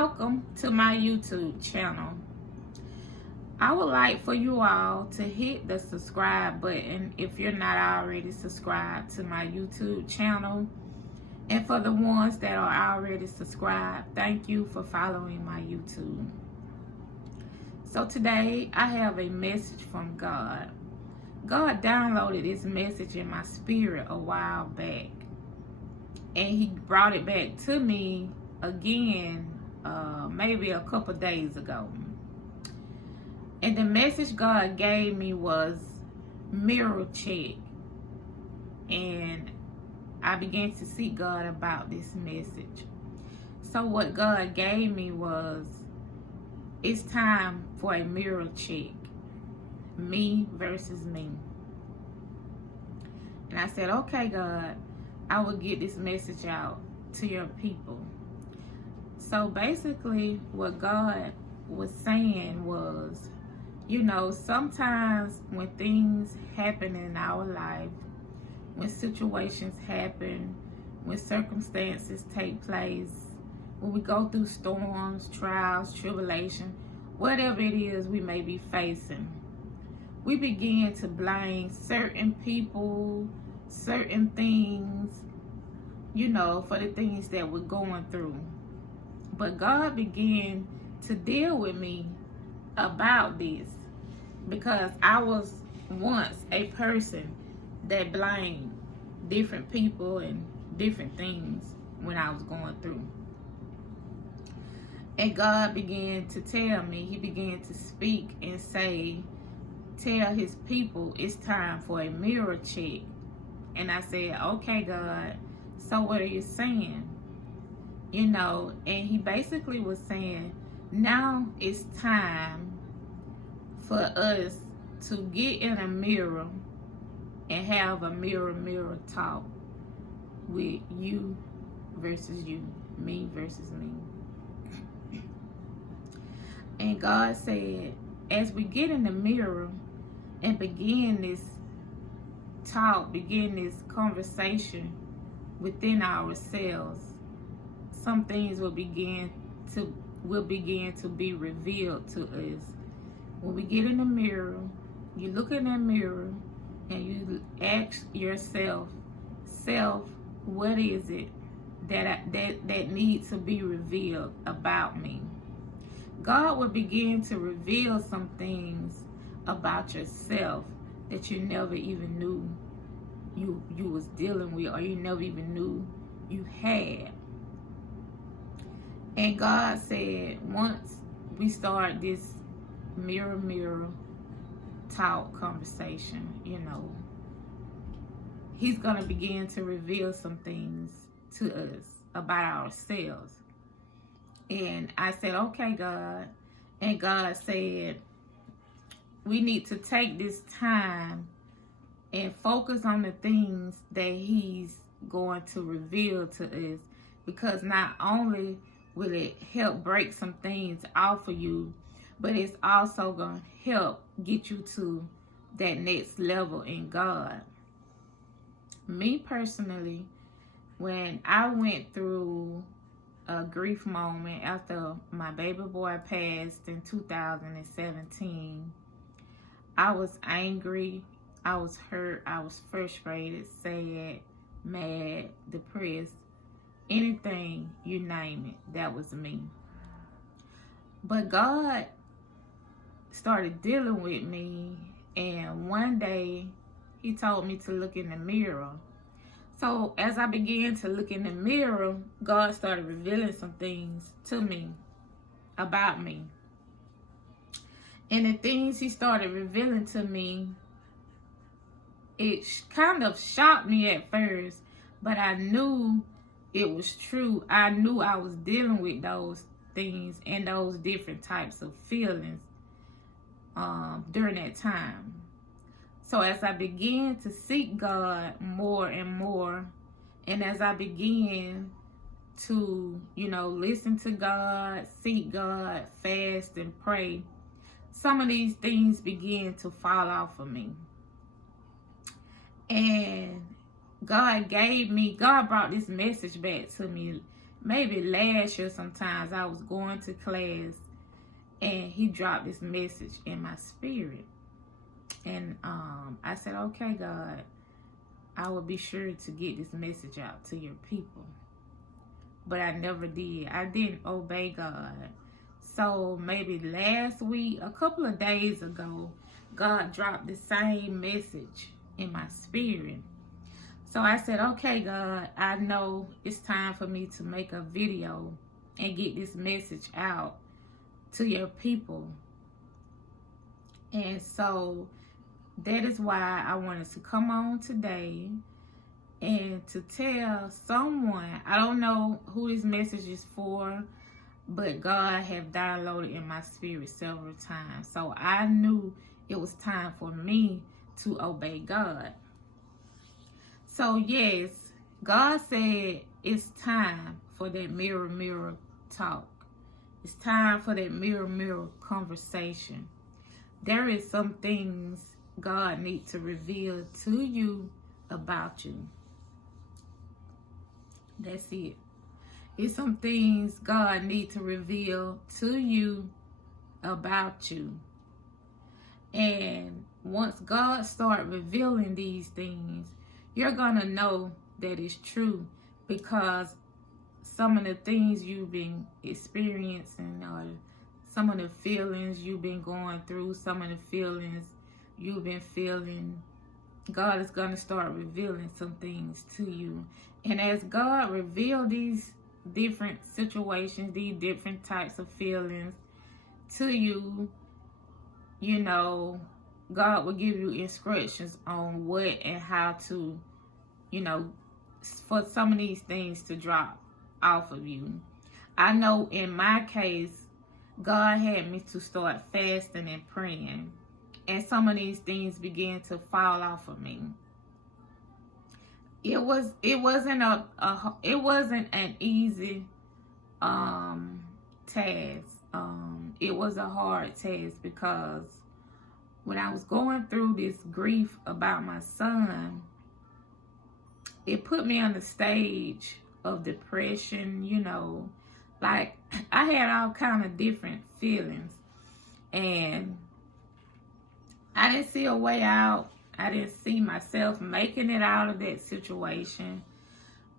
welcome to my YouTube channel. I would like for you all to hit the subscribe button if you're not already subscribed to my YouTube channel. And for the ones that are already subscribed, thank you for following my YouTube. So today I have a message from God. God downloaded this message in my spirit a while back. And he brought it back to me again maybe a couple days ago. And the message God gave me was mirror check. And I began to seek God about this message. So what God gave me was, it's time for a mirror check. Me versus me. And I said, okay, God, I will get this message out to your people. So basically what God was saying was, you know, sometimes when things happen in our life, when situations happen, when circumstances take place, when we go through storms, trials, tribulation, whatever it is we may be facing, we begin to blame certain people, certain things, you know, for the things that we're going through. But God began to deal with me about this because I was once a person that blamed different people and different things when I was going through. And God began to tell me, he began to speak and say, tell his people it's time for a mirror check. And I said, okay, God, so what are you saying? You know, and he basically was saying, now it's time for us to get in a mirror and have a mirror talk with you versus you, me versus me. And God said, as we get in the mirror and begin this talk, begin this conversation within ourselves, some things will begin to be revealed to us. When we get in the mirror, you look in that mirror and you ask yourself, what is it that needs to be revealed about me? God will begin to reveal some things about yourself that you never even knew you was dealing with, or you never even knew you had. And God said, once we start this mirror talk conversation, you know, he's going to begin to reveal some things to us about ourselves. And I said, okay, God. And God said, we need to take this time and focus on the things that he's going to reveal to us, because not only will it help break some things off of you, but it's also going to help get you to that next level in God. Me personally, when I went through a grief moment after my baby boy passed in 2017, I was angry, I was hurt, I was frustrated, sad, mad, depressed, anything, you name it, that was me. But God started dealing with me, and one day he told me to look in the mirror. So as I began to look in the mirror, God started revealing some things to me about me. And the things he started revealing to me, it kind of shocked me at first, but I knew it was true. I knew I was dealing with those things and those different types of feelings during that time. So as I began to seek God more and more, and as I began to, you know, listen to God, seek God, fast and pray, some of these things began to fall off of me. And God brought this message back to me maybe last year sometimes I was going to class and he dropped this message in my spirit. And I said, okay, God, I will be sure to get this message out to your people. But I never did. I didn't obey God. So maybe last week, a couple of days ago, God dropped the same message in my spirit. So I said, okay, God, I know it's time for me to make a video and get this message out to your people. And so that is why I wanted to come on today and to tell someone, I don't know who this message is for, but God have downloaded in my spirit several times. So I knew it was time for me to obey God. So yes, God said it's time for that mirror, mirror talk. It's time for that mirror, mirror conversation. There is some things God needs to reveal to you about you. That's it. It's some things God needs to reveal to you about you. And once God starts revealing these things, you're going to know that it's true, because some of the things you've been experiencing, or some of the feelings you've been going through, some of the feelings you've been feeling, God is going to start revealing some things to you. And as God reveals these different situations, these different types of feelings to you, you know, God will give you instructions on what and how to, you know, for some of these things to drop off of you. I know in my case, God had me to start fasting and praying, and some of these things began to fall off of me. It wasn't an easy task. It was a hard task, because when I was going through this grief about my son, it put me on the stage of depression, you know. Like, I had all kind of different feelings, and I didn't see a way out. I didn't see myself making it out of that situation.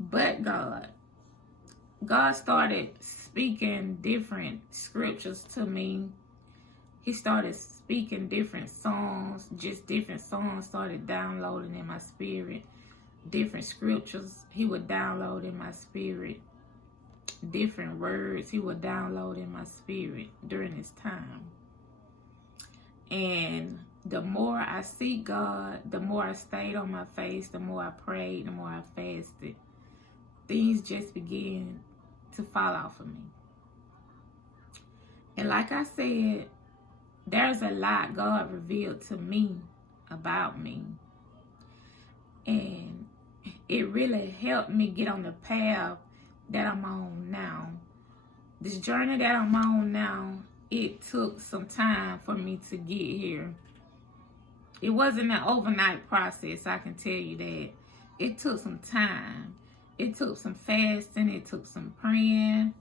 But God started speaking different scriptures to me. He started speaking different songs, just different songs started downloading in my spirit. Different scriptures he would download in my spirit. Different words he would download in my spirit during this time. And the more I seek God, the more I stayed on my face, the more I prayed, the more I fasted, things just began to fall off of me. And like I said, there's a lot God revealed to me about me. And it really helped me get on the path that I'm on now. This journey that I'm on now, it took some time for me to get here. It wasn't an overnight process, I can tell you that. It took some time. It took some fasting, it took some praying,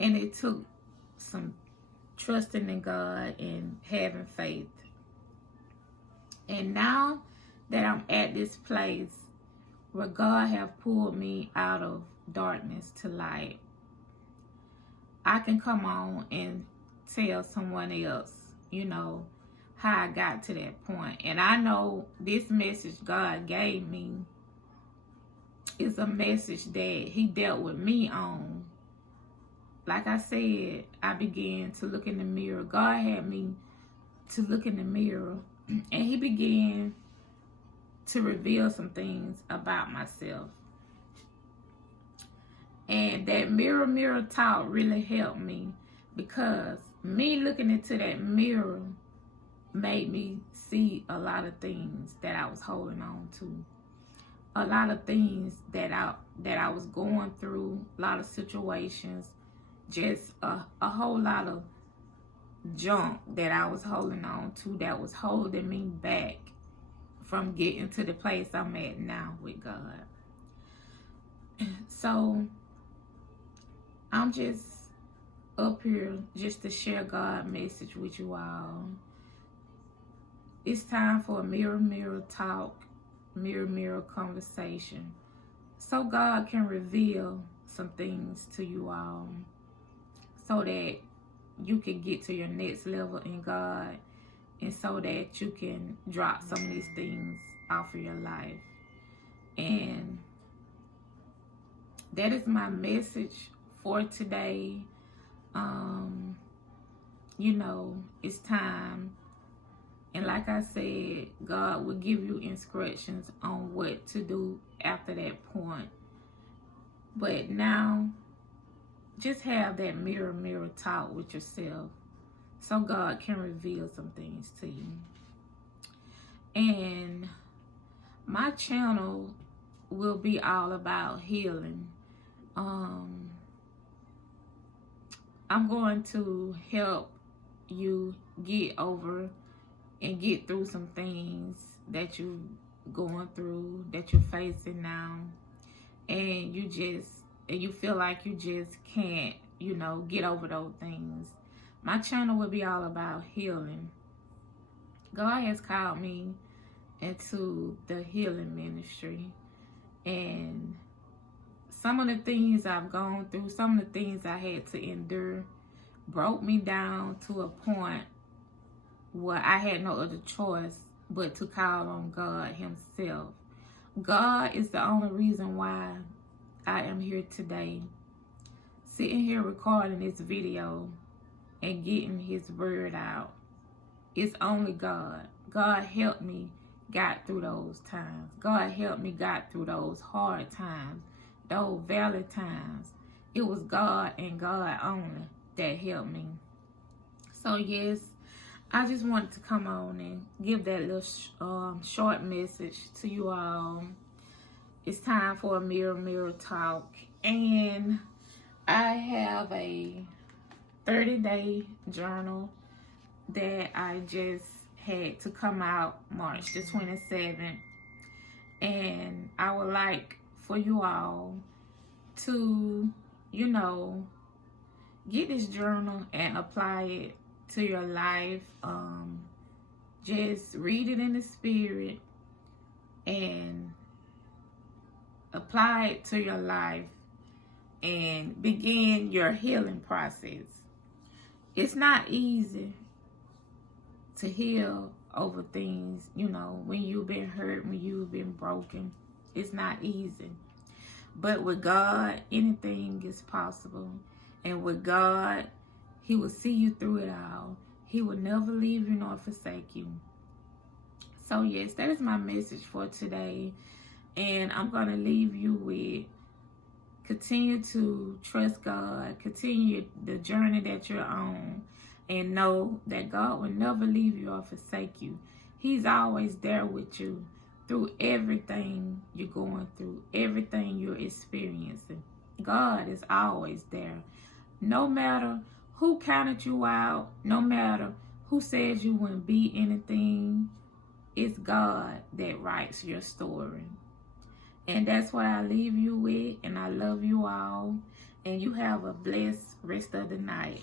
and it took some trusting in God and having faith. And now that I'm at this place where God have pulled me out of darkness to light, I can come on and tell someone else, you know, how I got to that point. And I know this message God gave me is a message that he dealt with me on. Like I said, I began to look in the mirror. God had me to look in the mirror, and he began to reveal some things about myself. And that mirror, mirror talk really helped me, because me looking into that mirror made me see a lot of things that I was holding on to. A lot of things that I was going through, a lot of situations, just a whole lot of junk that I was holding on to that was holding me back from getting to the place I'm at now with God. So I'm just up here just to share God's message with you all. It's time for a mirror, mirror talk, mirror, mirror conversation, so God can reveal some things to you all, so that you can get to your next level in God, and so that you can drop some of these things off of your life. And that is my message for today. You know, it's time. And like I said, God will give you instructions on what to do after that point. But now, just have that mirror, mirror talk with yourself, so God can reveal some things to you. And my channel will be all about healing. I'm going to help you get over and get through some things that you're going through, that you're facing now, and you feel like you just can't, you know, get over those things. My channel will be all about healing. God has called me into the healing ministry, and some of the things I've gone through, some of the things I had to endure, broke me down to a point where I had no other choice but to call on God Himself. God is the only reason why I am here today, sitting here recording this video and getting His word out. It's only God. God helped me got through those times. God helped me got through those hard times, those valley times. It was God and God only that helped me. So yes, I just wanted to come on and give that little short message to you all. It's time for a mirror, mirror talk. And I have a 30-day journal that I just had to come out March the 27th. And I would like for you all to, you know, get this journal and apply it to your life. Just read it in the spirit and apply it to your life and begin your healing process. It's not easy to heal over things, you know, when you've been hurt, when you've been broken. It's not easy. But with God, anything is possible. And with God, He will see you through it all. He will never leave you nor forsake you. So yes, that is my message for today. And I'm going to leave you with, continue to trust God, continue the journey that you're on, and know that God will never leave you or forsake you. He's always there with you through everything you're going through, everything you're experiencing. God is always there. No matter who counted you out, no matter who said you wouldn't be anything, it's God that writes your story. And that's what I leave you with, and I love you all, and you have a blessed rest of the night.